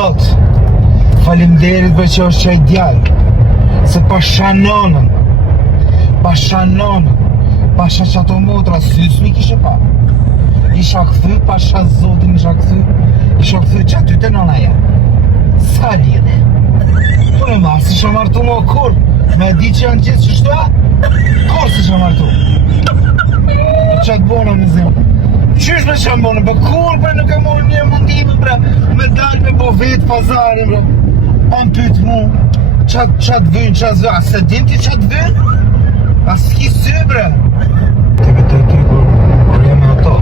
zot. Faleminderit për që është qaj djallë. Se pasha nonën. Pasha që ato motra sysë mi kishe pa. Isha këthy, pasha zotin isha këthy. Isha këthy që aty të nonaja. Sa lidhe? Për e ma, si shë martu më kur. Me di që janë gjithë që shtua? Kur si shë martu? Që atë bona në zemë. Qysh me që mbone, për kur për nuk e morë një mundime bre. Me dalë me bo vetë pazarin bre. Pa më pytë mu. Qatë vynë, a se din ti qatë vynë? A s'ki sy bre. Ti këtë ty kur jeme ato.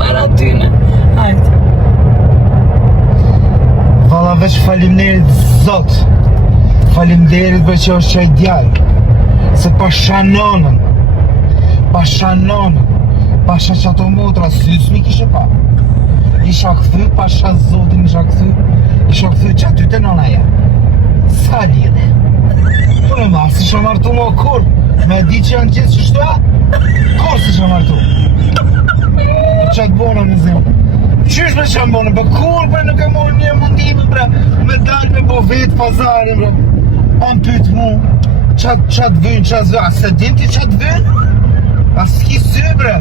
Para tyne. Hajtë. Valla veç faleminderit zot. Faleminderit për që është qaj djallë. Se pasha nonën. Pasha që ato motra sysë mi kishe pa. Isha këthy, pasha zotin isha këthy. Isha këthy që aty të nonaja. Sa lidhe? Për e ma, si shë martu më kur. Me di që janë gjithë që shtua? Kur si shë martu? Që atë bona në zemë. Qysh me që mbone, për kur për nuk e morë një mundime bre. Me dalë me bo vetë pazarin bre. Pa më pytë mu. Qatë vynë, a se din ti qatë vynë? A s'ki sy bre.